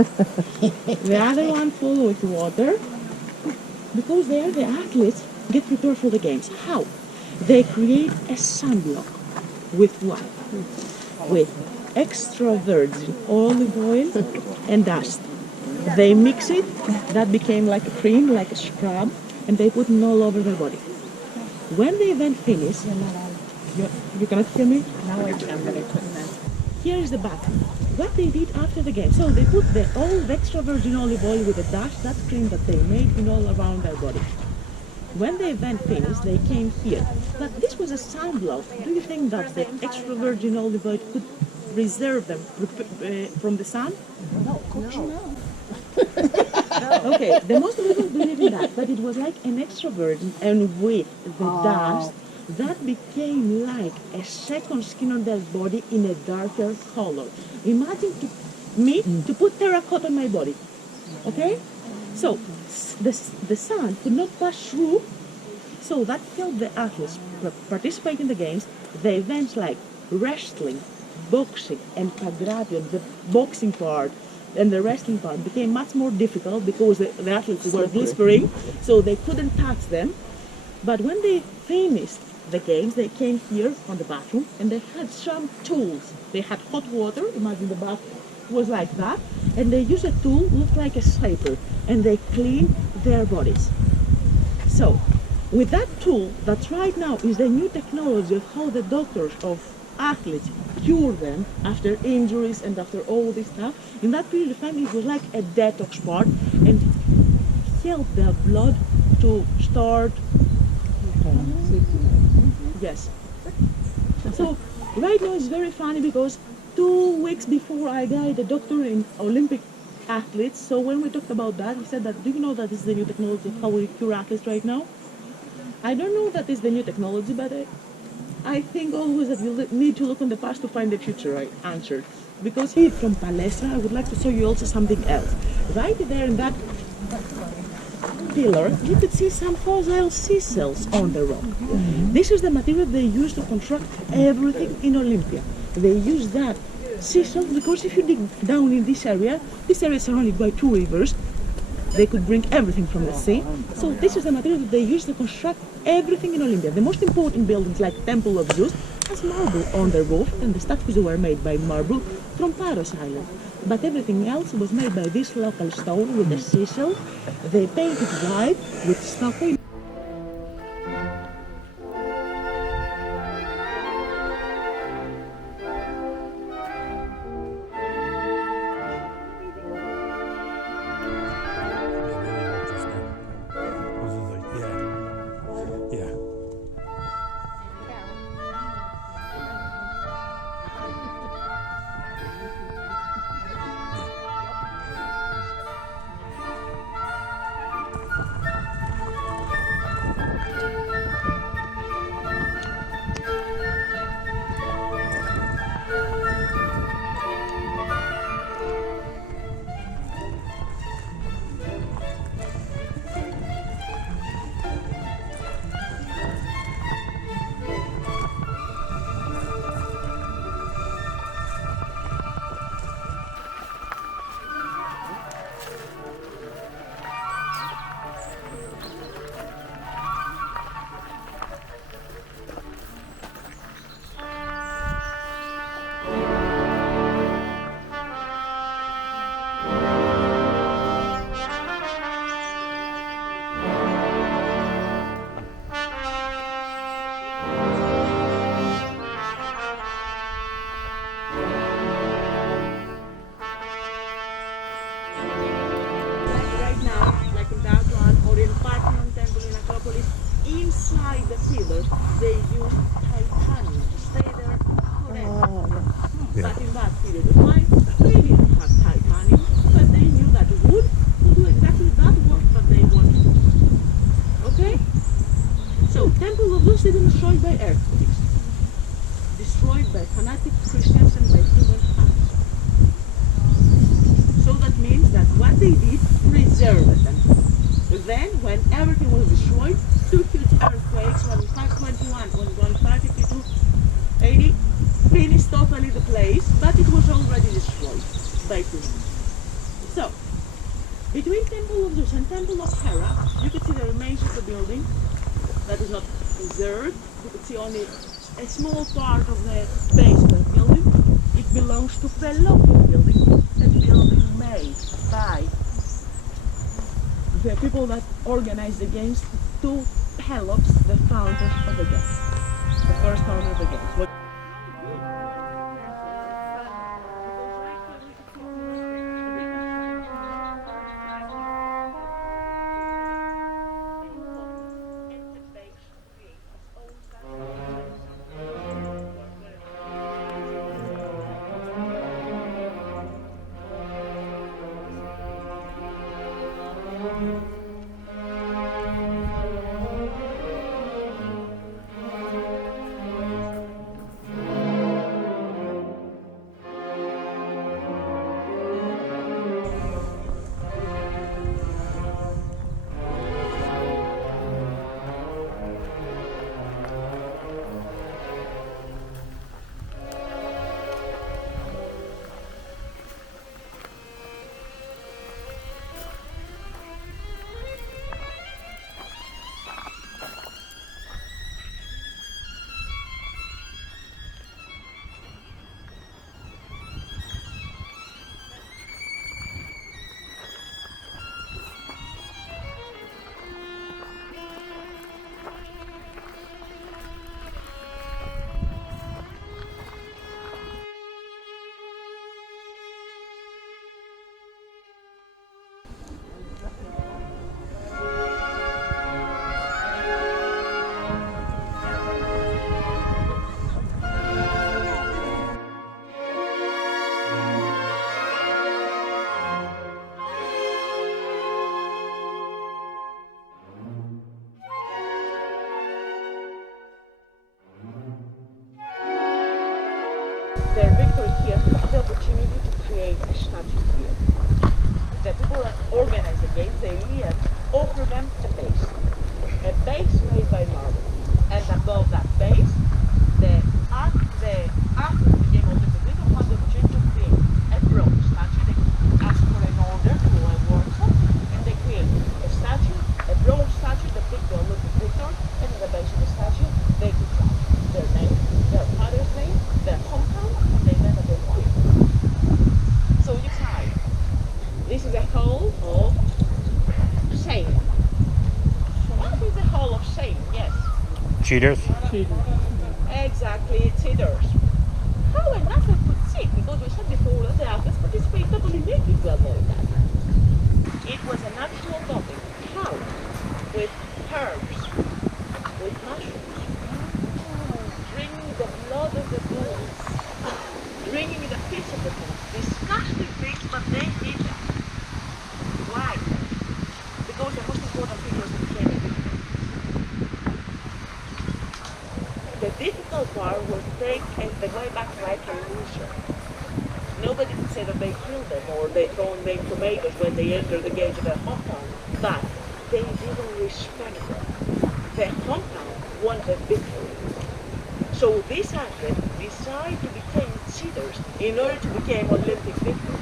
The other one full with water. Because they are the athletes, get prepared for the games. How? They create a sunblock with what? With extra virgin olive oil and dust. They mix it, that became like a cream, like a scrub, and they put it all over their body. When the event finishes, you cannot hear me? Now I can, but I couldn't then. Here is the bathroom. What they did after the game. So they put all the extra virgin olive oil with the dust, that cream that they made in all around their body. When the event finished, they came here. But this was a sunblock. Do you think that the extra virgin olive oil could preserve them from the sun? No, of course not. Okay, the most people believe in that, but it was like an extra virgin, and with the dust, that became like a second skin on their body in a darker color. Imagine to put terracotta on my body, okay? So the sun could not pass through, so that helped the athletes participate in the games. The events like wrestling, boxing, and pagravion, the boxing part and the wrestling part became much more difficult because the athletes were blistering, so they couldn't touch them. But when they finished the games, they came here on the bathroom and they had some tools. They had hot water, imagine the bath was like that, and they used a tool, looked like a scraper, and they cleaned their bodies. So, with that tool, that right now is the new technology of how the doctors of athletes cure them after injuries and after all this stuff. In that period of time, it was like a detox part and helped their blood to start. Yes. So right now it's very funny because 2 weeks before I got a doctor in Olympic athletes. So when we talked about that, he said that, do you know that this is the new technology of how we cure athletes right now? I don't know that is the new technology, but I think always that you need to look in the past to find the future right answer. Because here from Palestra, I would like to show you also something else. Right there in that pillar, you could see some fossil sea cells on the rock. This is the material they use to construct everything in Olympia. They use that sea cells because if you dig down in this area is surrounded by 2 rivers. They could bring everything from the sea. So this is the material that they use to construct everything in Olympia. The most important buildings like Temple of Zeus has marble on their roof, and the statues were made by marble from Paros Island. But everything else was made by this local stone with the sea cells. They painted white with stucco. Inside the pillars, they used titanium to stay there forever. But in that period of time, they didn't have titanium, but they knew that wood would do exactly that work that they wanted. Okay? So, Temple of Zeus isn't destroyed by earthquakes, destroyed by fanatic Christians and by human hands. So that means that what they did preserved them. Then, when everything was destroyed, 2 huge earthquakes, one in 521, one in 552, 80, finished totally the place, but it was already destroyed by humans. So, between Temple of Zeus and Temple of Hera, you can see the remains of the building that is not preserved. You can see only a small part of the base of the building. It belongs to Pelopian building, a building made by the people that organized the games to Pelops, the founders of the games, the first founder of the games. Their victory here had the opportunity to create a statue here. The people that organized the games, the Iliad, offered them a base made by marble. And above that base, the after the game Olympic victor had the opportunity to create a bronze statue. They asked for an order to a workshop, and they created a statue, a bronze statue depicting the Olympic victor, and at the base of the statue, they could write their name, their father's name, their hometown, and they then they won. So you try. This is a hall of shame. What is the hall of shame? Yes. Cheaters? Exactly, cheaters. How an athlete could cheat, because we said before that the athletes participate not only naked, well knowing that. It was a natural topic. How? With herbs, with mushrooms, drinking the blood of the bulls, drinking the piss of the bulls. Disgusting things, but they did that. Why? Because the most important figures became a victim. The difficult part was take the way back like a loser. Nobody could say that they killed them or they thrown them tomatoes when they entered the gates of their hometown, but they didn't respect them. Their hometown won the victory. So these athletes decided to become cheaters in order to become Olympic victors.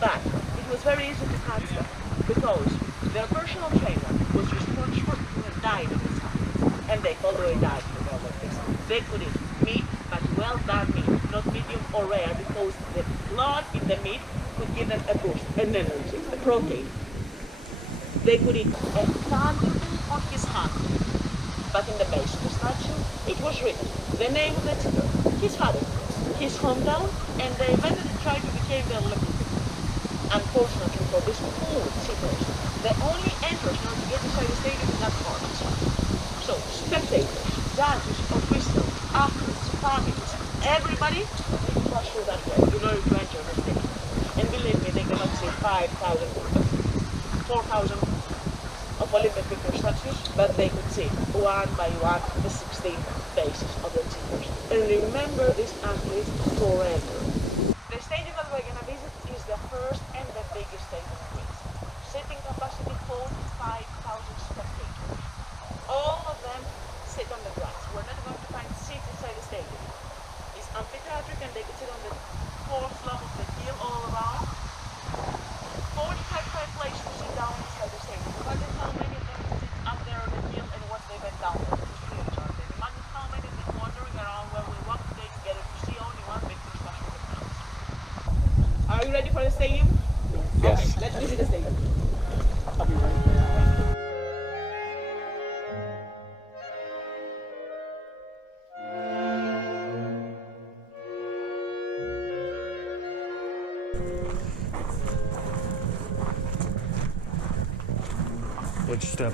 But it was very easy to catch them because their personal trainer was responsible for diet of these athletes, and they followed a diet for the Olympics. They could eat meat, but well done meat, not medium or rare, because the blood in the meat could give them a boost, an energy, a protein. They could eat a thunderbolt on his hand, but in the base of the statue, it was written the name of the cheater, his father, his hometown, and the event that he tried to become the Olympic victor. Unfortunately for these poor cheaters, the only entrance in order to get inside the stadium is not cards. So spectators, judges, officials, athletes, families, everybody needs to pass through that way in order to enter the stadium. And believe me, they cannot see 4,000 of Olympic victor statues, but they could see one by one the 16 faces of the cheaters. And remember these athletes forever. The stadium that we're going to visit is the first and the biggest stadium in Greece. Seating capacity 45,000 spectators. All of them sit on the grass. We're not going to find seats inside the stadium. It's amphitheatric and they can sit on the fourth slope of the hill field all around. 45 places to sit down inside the stadium. Imagine how many of them sit up there on the field and watch they went down there. It's free of charge. And imagine how many of them wandering around where we walk today together to see only one big Christmas with the crowds. Are you ready for the stadium? Yes. Okay, let's visit the stadium. I'll be right there. Which step?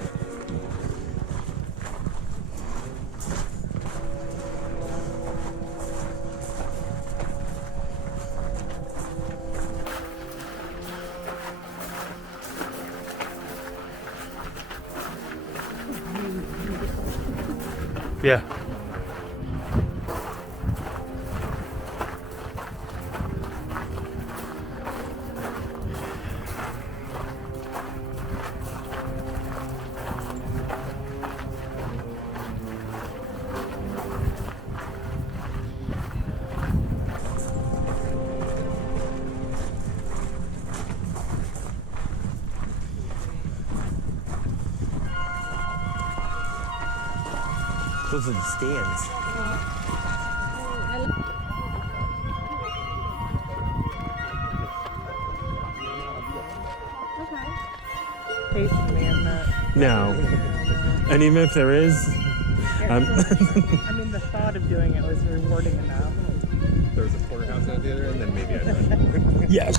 Yeah. Those are the stands. Facing me, I'm not. No. And even if there is, I mean, the thought of doing it was rewarding enough. There was a porterhouse at the other end, then maybe I'd yes.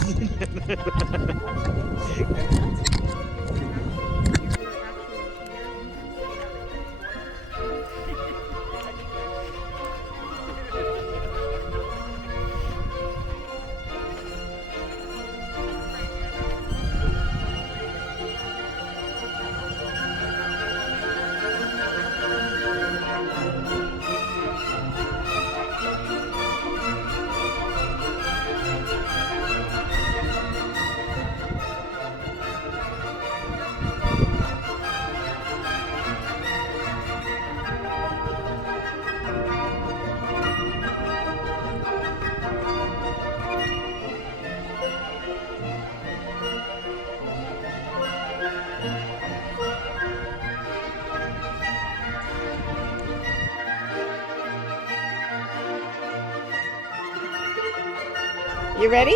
You ready?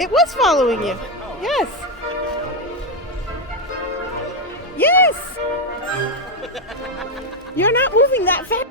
It was following you. Yes. Yes. You're not moving that fast.